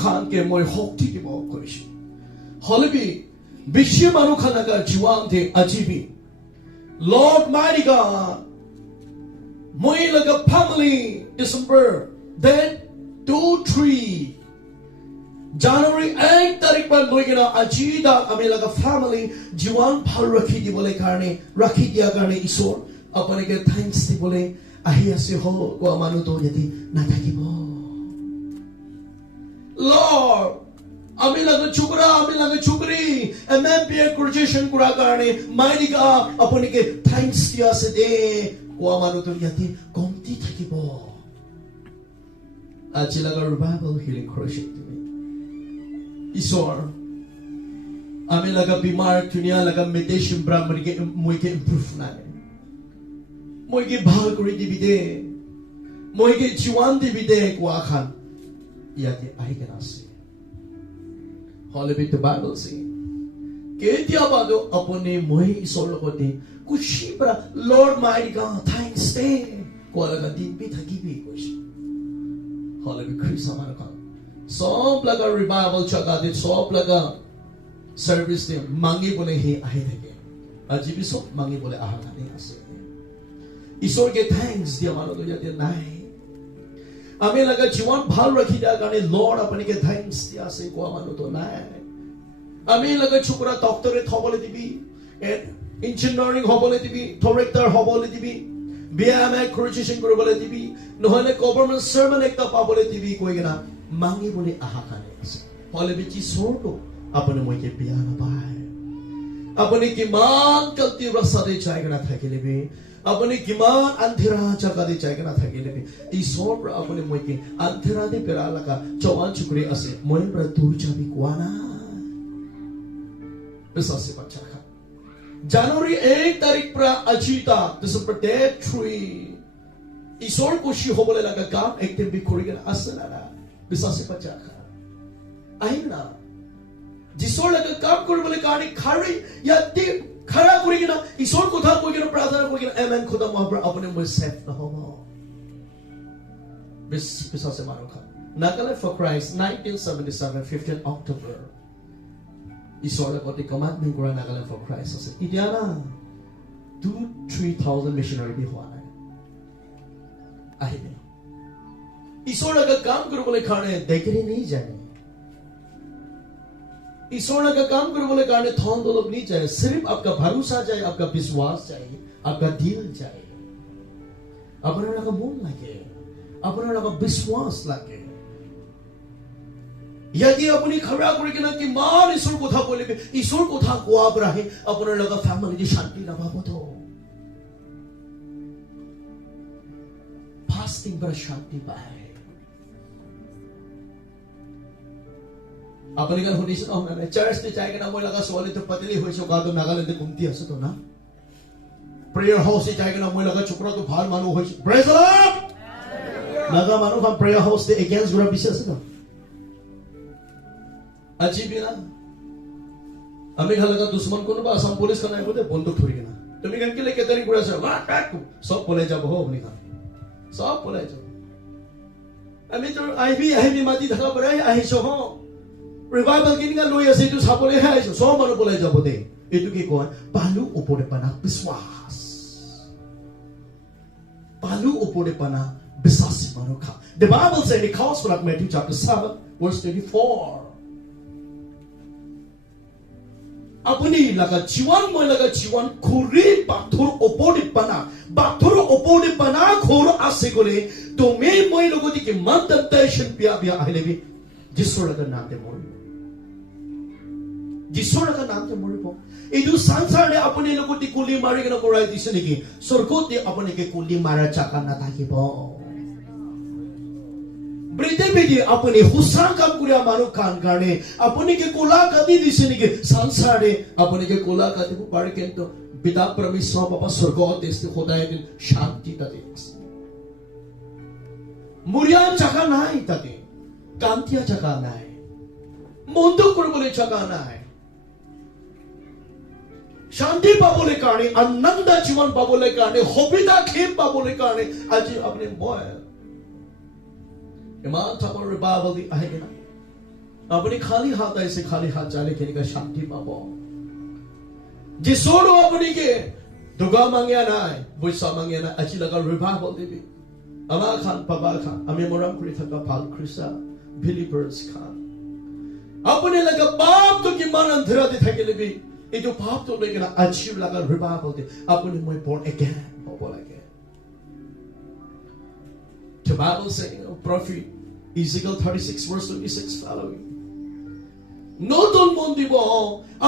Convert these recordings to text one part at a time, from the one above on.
খানকে মই শক্তি দিব কৈছো হলবি বেছি মানুহ খানাকা জীৱান দে আজিবি Lord mighty God মই লগা family December then 2-3 January 1 তাৰিখ পৰা লৈ কিনা আজি তাক আমি লগা family জীৱান ভাল ৰাখি দিবলৈ কাৰণে ৰাখি দিয়াৰ কাৰণে ঈশ্বৰ আপোনাকে thanks দিবলৈ আহি আছে হ কোৱা মানুহটো যদি নাথাকিব Lord আমি লগা চুকৰা আমি লগা চুকৰি MBA graduation কৰা কাৰণে mighty God আপোনাকে thanks দিয়া আছে দে কোৱা মানুহটো যদি কমতি থাকিব আজি লগা revival healing crusade ঈশ্বৰ আমি লগা বিমাৰ দুনিয়া লগা meditation ব্ৰাহ্মণকে মইকে improve নাই মইকে ভাল কৰি দিবি দে মইকে জীৱান দিবি দে কোৱা খান ইয়াতে আহি কেনে আছে Hallelujah, the Bible says. কেতিয়াবা আপুনি মই ঈশ্বৰ লগতে খুশি পৰা Lord mighty God thanks দে কোৱালা দিবি থাকিবি কৈছে Hallelujah, খ্ৰীষ্টান মানুহ সব লগা ৰিভাইভেল চকাতে সব লগা সাৰ্ভিস দে মাগিবলৈ হে আহি থাকে আজি বি সব মাগিবলৈ আহা নাই আছে ঈশ্বৰকে thanks দিয়া মানুহ ইয়াতে নাই আমি লগা জীৱান ভাল ৰাখি দিয়াৰ কাৰণে Lord আপোনাকে thanks দিয়া আছে কোৱা মানুহটো নাই আমি লগা চুকৰা ডক্টৰেট হ'বলৈ দিবি ইঞ্জিনিয়াৰিং হ'বলৈ দিবি ডাইৰেক্টৰ হ'বলৈ দিবি BMA graduation কৰিবলৈ দিবি নহলে গভৰ্ণমেণ্ট চাৰ্ভিচ একটা পাবলৈ দিবি কৈ কিনা মাগিবলৈ আহা কাৰণে আছে হলে বিচি সৰটো আপুনি মইকে বিয়া নাপায় আপুনি কিমান গলতি ৰাস্তাতে যাই কিনা থাকিলেবি আপুনি কিমান আন্ধাৰা জাগাতে যাই কিনা থাকিলেবি ঈশ্বৰ আপুনি মইকে আন্ধাৰাতে পেৰা লগা জৱান চুকৰি আছে মই পৰা দূৰ যাবি কোৱা না বিশ্বাসে বাচ্চা খা জানুৱাৰী 1 তাৰিখ পৰা আজি তা ডিচেম্বৰ 3 ঈশ্বৰ খুশি হ'বলৈ লগা কাম এক্টিভিটি কৰি কিনা আছে না বিশ্বাসে বাচ্চা খা আহিম না যিছৰ লগা কাম কৰিবলৈ কাৰণে খাৰি ইয়াতে खरा কৰি কিনা ঈশ্বৰ কথা কৈ কিনা প্ৰাৰ্থনা কৰি কিনা আমেন খোদা মহাপ্ৰভু আপুনি মই সেফ নহব বিশ্বাসে মানুহ খা নাগালে ফৰ ক্ৰাইষ্ট 1977 15 অক্টোবৰ ঈশ্বৰে কতি কমাণ্ডমেণ্ট কৰা নাগালে ফৰ ক্ৰাইষ্ট আছে এতিয়া না 2-3,000 মিছনাৰী বি হোৱা নাই আহিলে ঈশ্বৰ লগা কাম কৰিবলৈ কাৰণে দেখৰি নাই জানে ईश्वर का काम करने वाले कारण थॉन दौलत नहीं चाहिए सिर्फ आपका भरोसा चाहिए आपका विश्वास चाहिए आपका दिल चाहिए अपना लगा मन लगे अपना लगा विश्वास लगे यदि अपनी खबरा करके ना कि मान ईश्वर को था बोले ईश्वर को था को आप रहे अपना लगा फैमिली की शांति ना बाबू तो फास्टिंग पर शांति पाए আপুনি গান শুনিছে না চাৰ্চ তে যাই কেনে মই লগা ছোৱালী তো পতলি হৈছে গাটো নাগালেণ্ডে ঘুমতি আছে তো না প্ৰেয়াৰ হাউসে যাই কেনে মই লগা চুকৰা তো ভাল মানুহ হৈছে প্ৰেজ দ্য লৰ্ড নাগা মানুহ কাম প্ৰেয়াৰ হাউস তে এগেইনষ্ট গুৰা পিছে আছে তো আজি বিনা আমি খালগা দুশ্মন কোনবা আসাম পুলিচ কানে গতে বন্দুক ধৰি কেনা তুমি কেন কেলে কেটাৰিং কৰি আছা সব পলাই যাব হ আপুনি কাম সব পলাই যাব আমি তো আইবি মাটি ঢাকা পৰাই আহিছো হ Revival কিনিকা লৈ আছে এইটো চাবলৈ আহিছো সব মানুহ পলাই যাব দে এইটো কি কয় পালু ওপৰে পানা বিশ্বাস পালু ওপৰে পানা বিশ্বাস মানুহ খা The Bible says in the Gospel of Matthew chapter 7 verse 24 আপুনি লগা জীৱান মই লগা জীৱান খুৰি পাথৰ ওপৰে পানা ঘৰ আছে গলে তুমি মই লগতে কি মান টেম্পটেশ্যন বিয়া আহিলেবি যিছৰ লগা নামতে মৰিব যিছৰ লগা নামতে মৰিব এইটো সংসাৰে আপুনি লগতে কুলি মাৰি কেনে কৰাই দিছে নেকি স্বৰ্গতে আপুনিকে কুলি মাৰা চাকা নাথাকিব পৃথিৱীত আপুনি হুসা কাম কৰা মানুহ কান কাৰণে আপুনিকে কোলা কাটি দিছে নেকি সংসাৰে আপুনিকে কোলা কাটিব পাৰে কিন্তু পিতা পৰমেশ্বৰ বাবা স্বৰ্গত আছে খোদায়ে দিন শান্তি তাতে আছে মুৰিয়া চাকা নাই তাতে কান্তিয়া চাকা নাই মন্দ কৰিবলৈ চাকা নাই শান্তি পাবলৈ কাৰণে আনন্দ জীৱন পাবলৈ কাৰণে সুবিধা খেপ পাবলৈ কাৰণে আজি আপুনি মই ইমান থাকৰ বাবলি আহে না अपनी खाली हाथ ऐसे खाली हाथ जाने के लिए शांति पाबो जिसोरो अपनी के दुगा मांगे ना बुसा मांगे ना अच्छी लगा रिवाइवल देवी अमा खान पापा खान हमें मोरम करी थका फाल क्रिसा बिलीवर्स खान अपने लगा पाप तो की मान अंधेरा दे थके ले भी ये जो पाप तो लेकिन अच्छी लगा रिवाइवल दे अपने मुझे born again हो बोला के The Bible saying prophet Ezekiel 36 verse 26 following নতুন মন দিব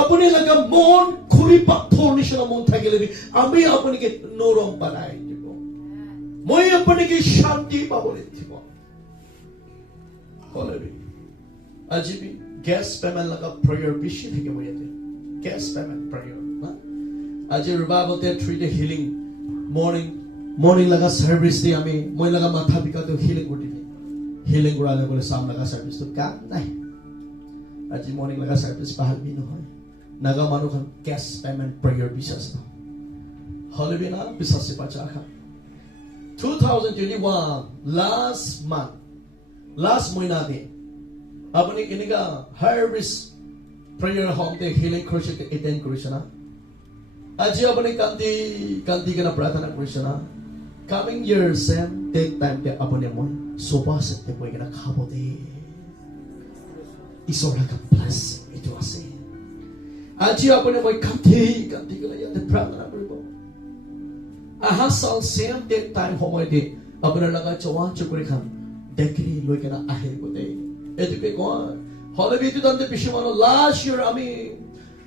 আপনি লাগা মন খুলি পাথর নিশনা মন থাকিলে আমি আপনাকে নরম বানাই দিব মই আপনাকে শান্তি পাবলে দিব হলেবি আজিবি গ্যাস পেমেন্ট লাগা প্রেয়ার বেশি থেকে মইতে গ্যাস পেমেন্ট প্রেয়ার না আজি রিভাইভাল তে 3 ডে হিলিং মর্নিং লাগা সার্ভিস দি আমি মই লাগা মাথা বিকাতো হিলিং করতিনি হিলিং করালে বলে সাম লাগা সার্ভিস তো কাম নাই আজি মর্নিং লাগা সার্ভিস বাহাল বি নহয় নাগা মানুহ খান ক্যাশ পেমেন্ট প্রেয়ার বিশ্বাস না হলেবি না বিশ্বাস পাচা খা 2021 last মহিনা দে আপনি কেনেকা হারভেস্ট প্রেয়ার হোম তে হিলিং কোর্স তে অ্যাটেন্ড করিছ না আজি আপনি কান্তি কেনা প্রার্থনা করিছ না coming year same take time তে আপনি মন সোপা সেতে বই কেনা খাবো দে Isora ka blessing ito ase. Aji ako na may kanti kala yate prana bribo. Ahasal same day time homoy de abna laga chawan chukuri khan dekri loi kana ahe bote. Etu ke ko holiday tu dande bishmano last year ami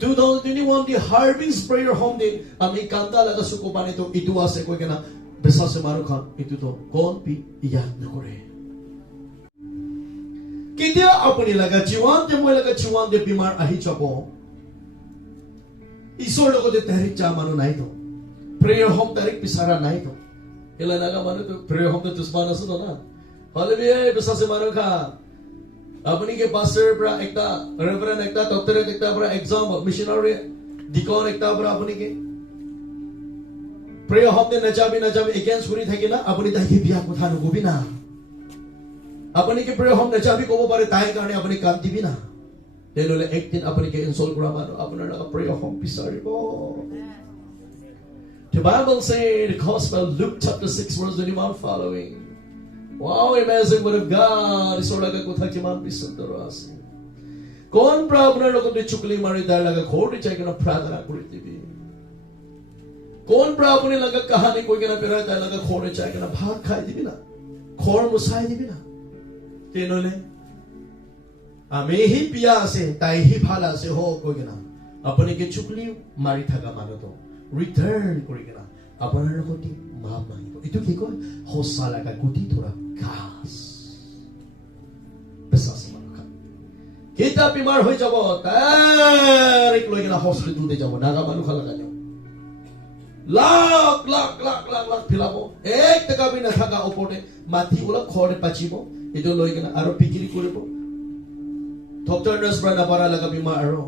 2021 the harvest prayer home de ami kanta laga suko bane to itu ase koi kana besase maru khan itu to kon pi yak na kore. Kita apni laga jiwan te moi laga jiwan de bimar ahi chabo isor logo de tarik cha manu nai to prayer home tarik pisara nai to ela naga manu to prayer home to tusman asu na hale be bisase manu kha apni ke pastor pra ekta reverend ekta doctor ekta pra exam missionary dikon ekta pra apni ke prayer home de najabi against kuri thakina apni tahi biya kotha no gobina अपनी के prayer हम नचाबी को वो बारे ताई करने अपनी काम दी भी ना ले लो ले एक दिन अपनी के इंसोल करा मानो अपना लगा प्रेयर हम पिसारी बो The Bible said the Gospel Luke chapter 6 verse 21 following wow amazing word of God इसोर लगा को था कि मान पिसंदर आसे कौन प्रार्थना लोगों ने चुकली मारी दार लगा खोड़ी चाहिए ना प्रार्थना करती भी कौन प्रार्थना लगा कहानी कोई के ना पेरा दार लगा खोड़ी चाहिए ना भाग खाई दी भी ना खोर मुसाई दी भी ना तेनोले आमे ही पिया से ताई ही फाला से हो कोई ना अपने के चुकली मारी थका मानो तो रिटर्न करेगा ना अपने लोगों की माफ मांगी तो इतो क्या कोई हौसला का गुटी थोड़ा घास पैसा से मानो का kita बीमार हो जाओ तारीख लोगे ना हॉस्पिटल दे जाओ नागा मानो खाला का जाओ लाख फिलाबो एक टका भी ना थका ओपोटे माथी उला खोरे पाचिबो itu loy kana aro pikiri kuribo doctor nurse bra na para laga bima aro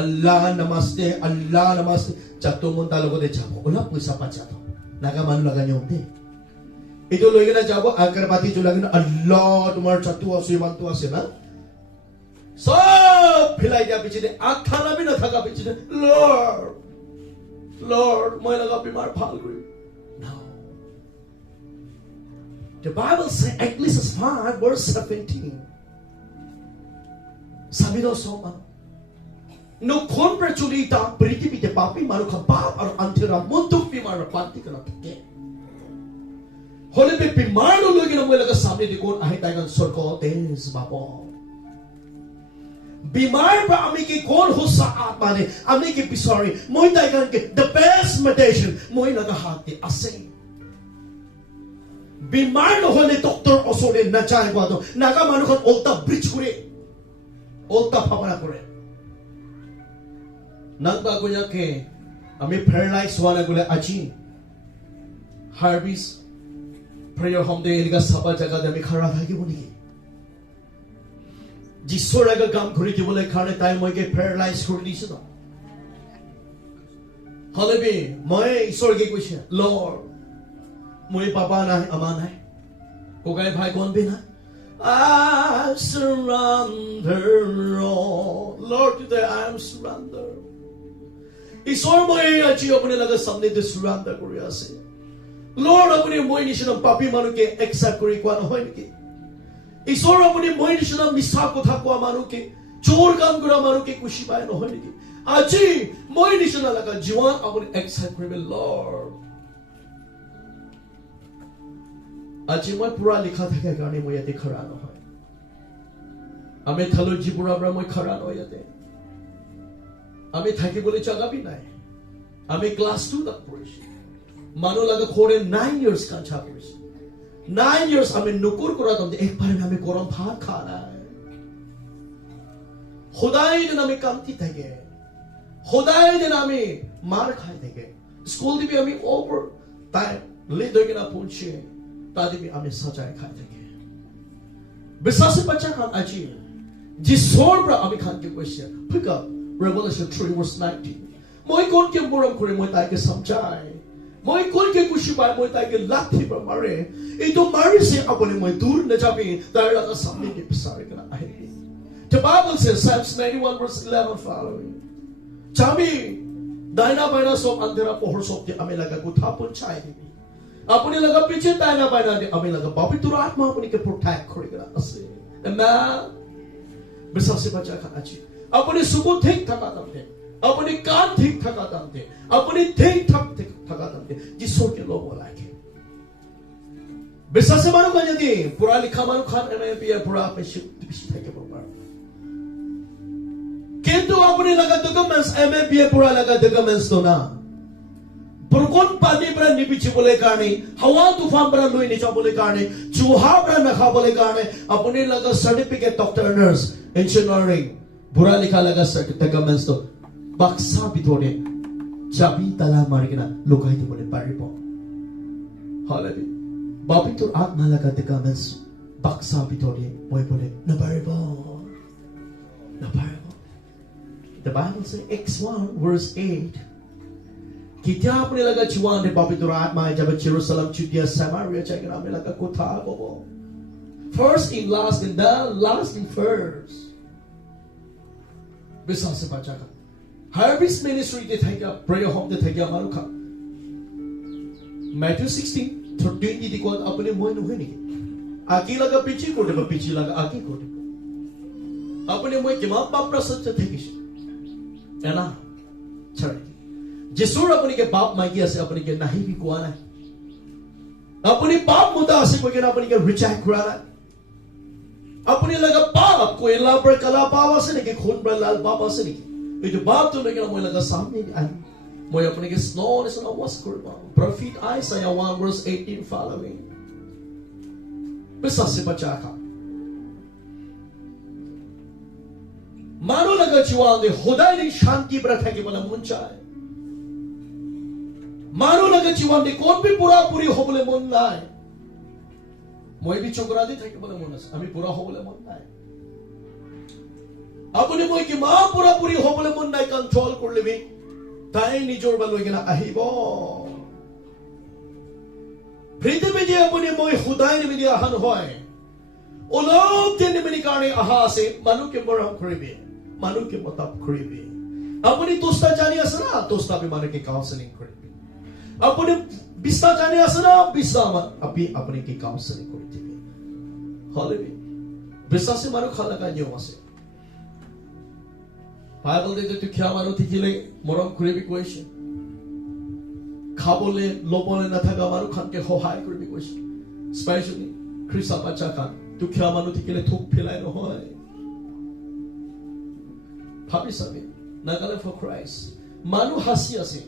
Allah namaste chatto monta logo de jabo ola puisa pachato naga man laga nyomte itu loy kana jabo agarbati jo lagina Allah tumar chattu ase mantu ase na sob philai dia piche de akhana bhi na thaka piche de lord moi laga bimar phal kori The Bible says Ecclesiastes 5 verse 17. Sabido soma. No comprachulita pritipi te papi maru kabab ar antira muntuk pi maru panti kana pike. Hole pe pimaru logi na mola ka samne de kon ahi taigan sorko tens babo. Bimar ba ami ki kon husa atma ne ami ki pisari moi taigan ke the best meditation moi naga hati ase. बीमार न होने doctor ओसोरे न जाए बादो नागा मानु खन ओल्टा bridge करे ओल्टा फापना करे नंगा गुया के अमी पैरालाइज वाला गुले अजी हार्बिस प्रेयर होम दे इनका सभा जगह दे अमी खड़ा था कि बोली जिसोरे का काम घुरी की बोले खाने टाइम में के पैरालाइज कर दी सदा हलेबी मैं ईश्वर के कुछ लॉर्ड मुझे पापा ना है अमान है को गए भाई कौन भी ना I surrender all. Lord, today I am surrender. Isor mo aji apne laga samne de surrender kori ase. Lord, apne moi nishina papi manu ke accept kori kwa nohoy niki. Isor apne moi nishina misa kotha kwa manu ke chor kam kora manu ke kushi pae nohoy niki. Aji moi nishina laga jiwan apne accept koribe Lord. Aji moi pura likha thake karne moi yate khara nohoy. Ame thalo jipura bra moi khara nohoy yate. আমি থাকি বলে জায়গা B নাই আমি class 2 তক পড়েছি মানো লাগা খোরে 9 ইয়ার্স কাঁচা পড়েছি 9 ইয়ার্স আমি নুকুর করা তো একবার আমি গরম ভাত খানা খোদাই দিন আমি কামতি থাকে খোদাই দিন আমি মার খাই থাকে স্কুল দিবি আমি ওভার তাই লে দইকে না পৌঁছে তা দিবি আমি সাজায় খাই থাকে বিশ্বাসে বাচ্চা খান আজি জি সোরব্রা আমি খান কে question pick up Revelation 3 verse 19. Moi kon ke moram kore moi tai ke samjai. Moi kon ke kushi bai moi tai ke lathi par mare. Ei to mare se apne moi dur na jabi tai la ka samne ke pisare kana ahe. The Bible says Psalms 91 verse 11 following. Chami daina baina sob andhera pohor sob ke ame laga ko thapun chai dibi. Apne laga piche daina baina de ame laga pavitra atma apne ke protect kore kana ase. Amen. Bisase bacha khana chi. अपने सुबह ठीक थका दमते अपने कान ठीक थका दमते अपने ठीक थका दमते जिसो के लोग बोला के विश्वास से मानो कन्या दी पूरा लिखा मानो खान में भी पूरा पे शिफ्ट थे के पर किंतु अपने लगा डॉक्यूमेंट्स में भी पूरा लगा डॉक्यूमेंट्स तो ना पुरकोन पानी पर निपिची बोले कारणे हवा तूफान पर लोई नीचा बोले कारणे चूहा पर नखा बोले कारणे अपने लगा सर्टिफिकेट डॉक्टर नर्स इंजीनियरिंग बुरा लिखा लगा डॉक्यूमेंट्स तो बक्सा बिथोरे चाबी ताला मार के ना लुकाई दे बोले पारिबो हालेलुया बापी तो आत्मा लगा डॉक्यूमेंट्स बक्सा बिथोरे मोय बोले न पारिबो The Bible says X1 verse 8 कितना अपने लगा जुआन ने बापी तो आत्मा जब जेरूशलेम जुडिया समारिया जाएगा हमें लगा कोठा बोबो first in last in the last in first विश्वास से बचा का हार्वेस्ट मिनिस्ट्री के थे क्या प्रेयर होम के थे क्या मालूम का मैथ्यू 16:13 दी को अपने मोय नु है नहीं आगे लगा पीछे कोटे पर पीछे लगा आगे कोटे अपने मोय के मां बाप प्रसन्न थे किस है ना चल जिसुर अपने के बाप मांगी से अपने के नहीं भी कुआना अपने बाप मुदा से कोई के अपने के रिजेक्ट कराना अपने लगा बाप कोई लापर कला पावा से नहीं कि खून पर लाल पापा से नहीं ये जो बाप तो लेकिन मुझे लगा सामने आई मुझे अपने के स्नो ने सुना वॉस करवा प्रॉफिट आइसाया 1 verse 18 following विश्वास से बचा का मानो लगा जीवन दे खुदाई ने शांति बरखा के बना मुंचा है मानो लगा जीवन दे कौन भी पूरा पूरी हो बोले मन लाए মই বি চক্রাদি থেকে বলে মন আছে আমি পুরা হবলে মন নাই আপনি মই কি মা পুরা পুরি হবলে মন নাই কন্ট্রোল করলেবি তাই নিজর বালই কিনা আহিব পৃথিবী যে আপনি মই খুদাই নিবি আহান হয় অলপ দিন নিবি কারণে আহা আছে মানুকে মরম করিবে মানুকে মতাব করিবে আপনি তোস্তা জানি আছে না তোস্তা বি মানুকে কাউন্সেলিং করিবে আপনি बिस्ता जाने आसना बिस्ता अभी अपने की काउंसलिंग करते हैं हालेलुया बिस्ता से मारो खाला का नियम से बाइबल देते तो क्या मारो थी किले मरम करे भी क्वेश्चन खाबोले लोबोले न था मारो खान के हो हाई करे भी क्वेश्चन स्पेशली क्रिस्टा बच्चा का तो क्या मारो थी किले थूक फिलाए न हो भाभी सभी नगले फॉर क्राइस्ट मानो हंसी हंसी